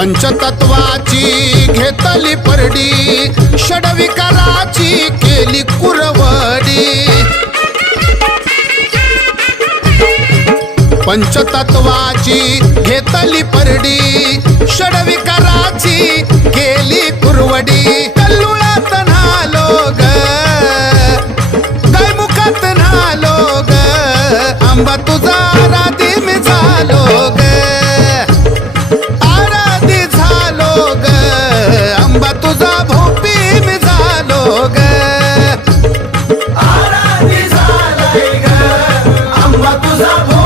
पंचतत्वाची घेतली परडी षडविकाराची केली कुरवडी. पंचतत्वाची घेतली परडी षडविकाराची केली कुरवडी. कल्लुळात नालो काय मुखात ना लोग आंबा तुझा 자